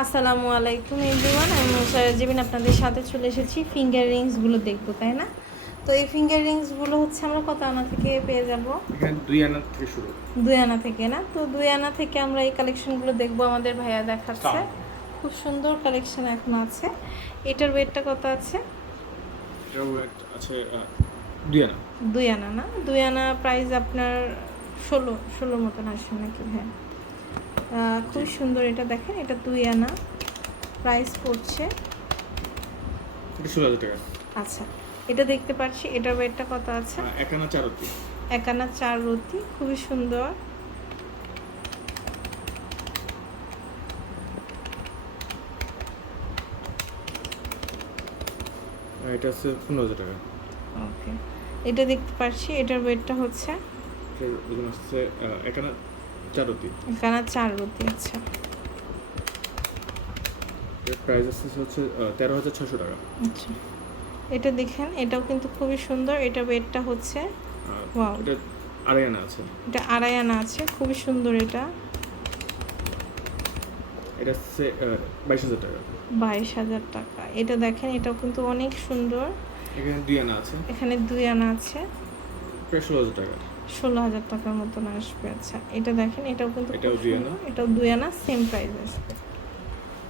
আসসালামু আলাইকুম এভরিওয়ান আমি মোসারাজিবিন আপনাদের সাথে চলে এসেছি। ফিঙ্গার রিংসগুলো দেখব তাই না? তো এই ফিঙ্গার রিংসগুলো হচ্ছে আমরা কত আনা থেকে পেয়ে যাব? দুই আনা থেকে শুরু। দুই আনা থেকে না? তো দুই আনা থেকে আমরা এই কালেকশনগুলো দেখব আমাদের ভাইয়া দেখাচ্ছে। খুব সুন্দর কালেকশন এখন আছে। এটার ওয়েটটা কত আছে? এটার ওয়েট আছে দুই আনা। দুই আনা না? দুই আনা প্রাইস আপনার ষোলো ষোলোর মতন আসবে নাকি হ্যাঁ আহ, খুব সুন্দর এটা দেখেন এটা দুই আনা। প্রাইস পড়ছে। এটা টাকা। আচ্ছা এটা দেখতে পাচ্ছি এটার ওয়েটটা কত আছে? আহ, এক আনা চার অতি এক আনা চার রুটি খুবই সুন্দর। এটা আছে পনেরো হাজার টাকা। ওকে এটা দেখতে পাচ্ছি এটার ওয়েটটা হচ্ছে? এটার ওজন আসছে আহ, এক আনা চার অতি এক আনা চার রুটি আচ্ছা এর প্রাইস আসছে হচ্ছে তেরো হাজার ছশো টাকা। আচ্ছা। এটা দেখেন এটাও কিন্তু খুবই সুন্দর। এটা ওয়েটটা হচ্ছে Wow. এটা আড়াই আনা আছে। এটা আড়াই আনা আছে খুবই সুন্দর এটা। এটা হচ্ছে বাইশ হাজার টাকা। বাইশ হাজার টাকা। এটা দেখেন এটাও কিন্তু অনেক সুন্দর। এখানে দুই আনা আছে। এখানে দুই আনা আছে। প্রায় ষোলো হাজার টাকা। ষোলো হাজার টাকার মতন আসবে আচ্ছা এটা দেখেন এটাও কিন্তু এটাও দুই আনা? সেম প্রাইস আসবে।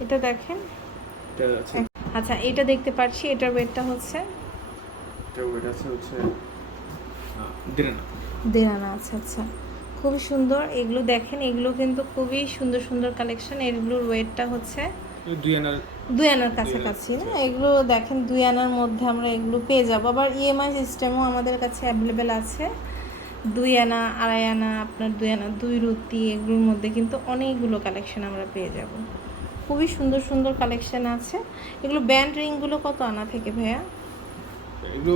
এটা দেখেন। আচ্ছা এটা দেখতে পাচ্ছি এটার ওয়েটটা হচ্ছে? দেড় আনা। আচ্ছা আচ্ছা। খুবই সুন্দর এগুলো দেখেন এগুলো কিন্তু খুবই সুন্দর সুন্দর কালেকশন এগুলোর ওয়েটটা হচ্ছে দুই আনার কাছাকাছি না এগুলো দেখেন দুই আনার মধ্যে আমরা এগুলো পেয়ে যাব। আবার ইএমআই সিস্টেমও আমাদের কাছে অ্যাভেলেবেল আছে। দুই আনা আড়াই আনা আপনার দুই আনা দুই রুটি এগুলোর মধ্যে কিন্তু অনেকগুলো কালেকশন আমরা পেয়ে যাব। খুবই সুন্দর সুন্দর কালেকশান আছে। এগুলো ব্যান্ড রিংগুলো কত আনা থেকে ভাইয়া? এগুলো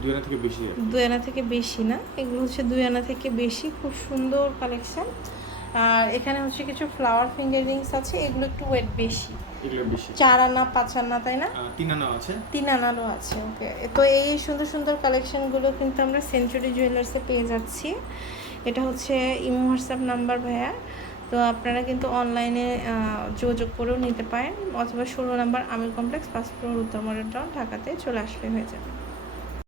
দুই আনা থেকে বেশি। দুই আনা থেকে বেশি না? এগুলো হচ্ছে দুই আনা থেকে বেশি খুব সুন্দর কালেকশন আর এখানে হচ্ছে কিছু ফ্লাওয়ার ফিঙ্গার রিংস আছে এগুলো একটু ওয়েট বেশি। চার আনা পাঁচ আনা তাই না? তিন আনা আছে। তিন আনারও আছে ওকে তো এই সুন্দর সুন্দর কালেকশনগুলো কিন্তু আমরা সেঞ্চুরি জুয়েলার্সে পেয়ে যাচ্ছি। এটা হচ্ছে ইমো হোয়াটসঅ্যাপ নাম্বার ভাইয়া। তো আপনারা কিন্তু অনলাইনে যোগাযোগ করেও নিতে পারেন। অথবা ষোলো নাম্বার আমির কমপ্লেক্স পাসপোর্ট উত্তর মডেল টাউন ঢাকাতে চলে আসলে হয়ে যাবে।